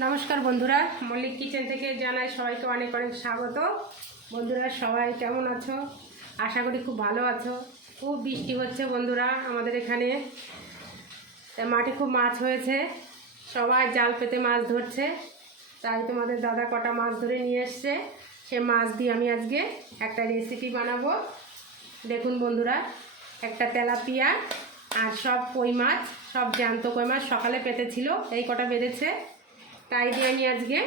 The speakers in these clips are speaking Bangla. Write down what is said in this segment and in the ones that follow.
নমস্কার বন্ধুরা, মল্লিক কিচেন থেকে জানাই সবাইকে অনেক অনেক স্বাগত। বন্ধুরা, সবাই কেমন আছো? আশা করি খুব ভালো আছো। খুব বৃষ্টি হচ্ছে বন্ধুরা আমাদের এখানে। মাঠে খুব মাছ হয়েছে। সবাই জাল পেতে মাছ ধরছে। তাই তোমাদের দাদা কটা মাছ ধরে নিয়ে এসছে। সে মাছ দিয়ে আমি আজকে একটা রেসিপি বানাবো। দেখুন বন্ধুরা, একটা তেলাপিয়া আর সব কই মাছ, সব জ্যান্ত কই মাছ সকালে পেতেছিল এই কটা বেঁধেছে। তাই দিয়ে আমি আজকে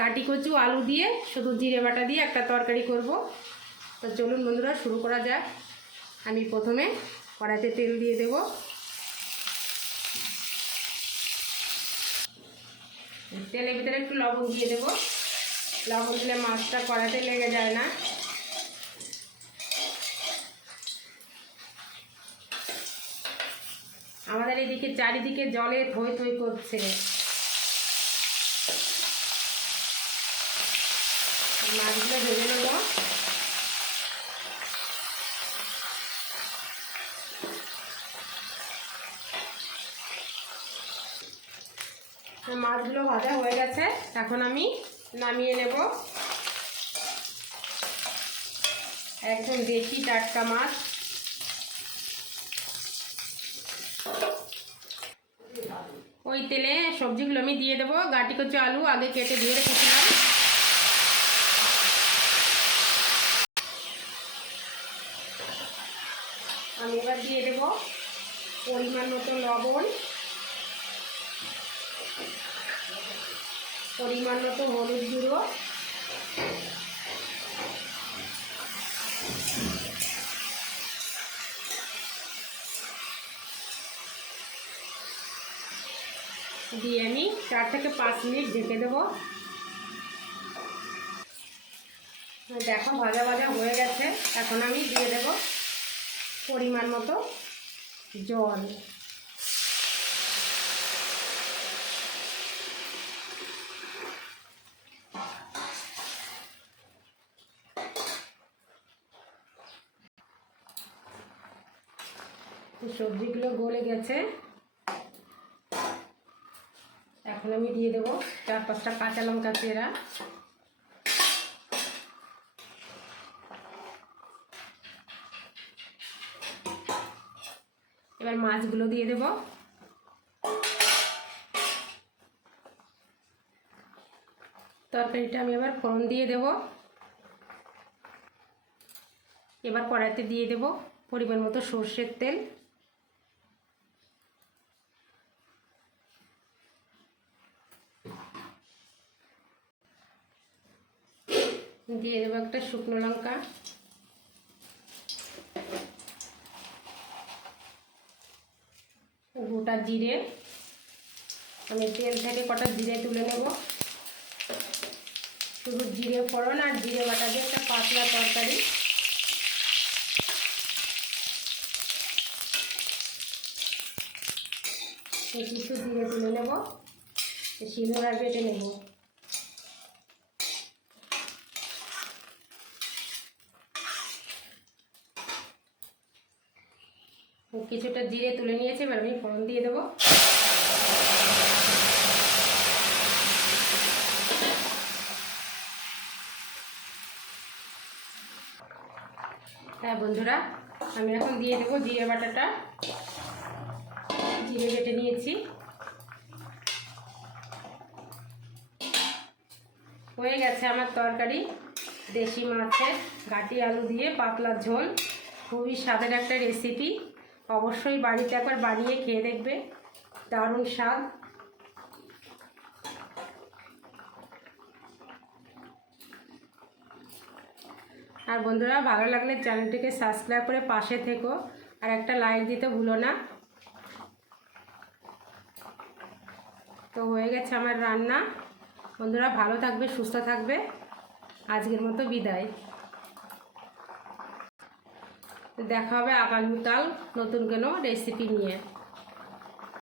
গাটি কচু, আলু দিয়ে, শুধু জিরে বাটা দিয়ে একটা তরকারি করব। তো চলুন বন্ধুরা, শুরু করা যাক। আমি প্রথমে কড়াইতে তেল দিয়ে দেব। তেলের ভিতরে একটু লবণ দিয়ে দেব। লবণ দিলে মাছটা কড়াইতে লেগে যায় না। আমাদের এদিকে চারিদিকে জলে থই থই করছে। মাছগুলো ভেজে নেব। মাছগুলো ভাজা হয়ে গেছে। এখন আমি নামিয়ে নেব। একদম দেশি টাটকা মাছ। ওই তেলে সবজিগুলো আমি দিয়ে দেবো। গাটি কচু, আলু আগে কেটে দিয়ে রেখেছিলাম। আমি এবার দিয়ে দেব পরিমাণ মতো লবণ, পরিমাণ মতো হলুদ গুঁড়ো, দিয়ে আমি চার থেকে পাঁচ মিনিট ঢেকে দেবো। দেখো ভাজা ভাজা হয়ে গেছে, এখন আমি দিয়ে দেব পরিমাণ মতো জল। সবজিগুলো গলে গেছে। এখন আমি দিয়ে দেবো চার পাঁচটা কাঁচা লঙ্কা চেরা। এবার মাছগুলো দিয়ে দেব। তরকারিটা আমি এবার ফোড়ন দিয়ে দেব। এবার কড়াইতে দিয়ে দেব পরিমাণ মতো সর্ষের তেল। দিয়ে দেবো একটা শুকনো লঙ্কা। গোটা জিরে। আমি তেল থেকে কটা জিরে তুলে নেব। শুধু জিরে ফোড়ন আর জিরে বাটা দিয়ে একটা পাতলা তরকারি। কিছু জিরে তুলে নেব। শিলনোড়া বেটে নেব। কিছুটা জিরে তুলে নিয়েছি, এবার আমি ফোড়ন দিয়ে দেবো। হ্যাঁ বন্ধুরা, আমি এখন দিয়ে দেবো জিরে বাটাটা। জিরে বেটে নিয়েছি। হয়ে গেছে আমার তরকারি। দেশি মাছের গাটি আলু দিয়ে পাতলা ঝোল। খুবই স্বাদের একটা রেসিপি অবশ্যই বাড়িতে একবার বানিয়ে খেয়ে দেখবে। দারুণ স্বাদ। আর বন্ধুরা, ভালো লাগলে চ্যানেলটিকে সাবস্ক্রাইব করে পাশে থেকো, আর একটা লাইক দিতে ভুলো না। তো হয়ে গেছে আমার রান্না। বন্ধুরা, ভালো থাকবে, সুস্থ থাকবে। আজকের মতো বিদায়। দেখা হবে আগামীকাল নতুন কোনো রেসিপি নিয়ে।